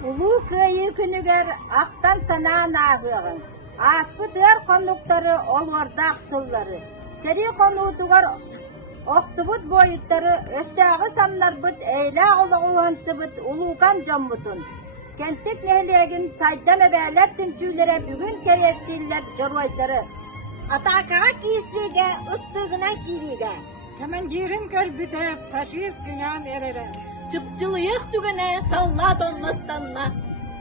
Улуу кыйы күнүгер ақтан санаан ағығын. Аспытыр қонуқтары олғарда ақсыллары. Сери қонуытуғар оқтыбыт бойыттары өстәғы самнар бұт әйлі олығуғансы бұт улуған жомбутун. Кенттік нәлегін сайдам әбәләр күнсүйлері бүгін керестейлер жорвайтары. Атакаға кейсеге, ұстығына кейлеге. Командирин көлбіті фашист күнән әрері. Чыпчылыйық түгіне сална донластанна.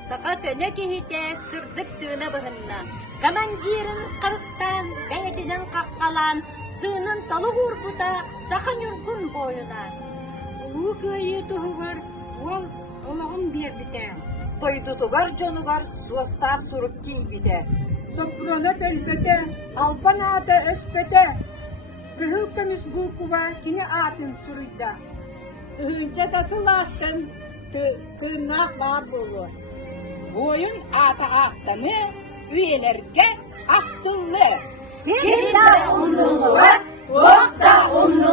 Сақа төне кейте сырдық түйіні бұғынна. Командирин қырыстан бәйетінен қаққалан, сүйінің талы ғұрбыта сақан үргін бойына. Улуу кыйы тұғығар, ол олығын бер біте. Тойдутугар жонугар суостар сурук кейбіте. Сопрона бөлбөте, алпан аты өспөте. Кыһыл көміс бұлкуға кені атын сұруйда. Үхінче тасыл астын тыынақ бар болу. Бойын ата аттаны үйелерге ақтылы. Килда ұнлылығы, оқта ұнлы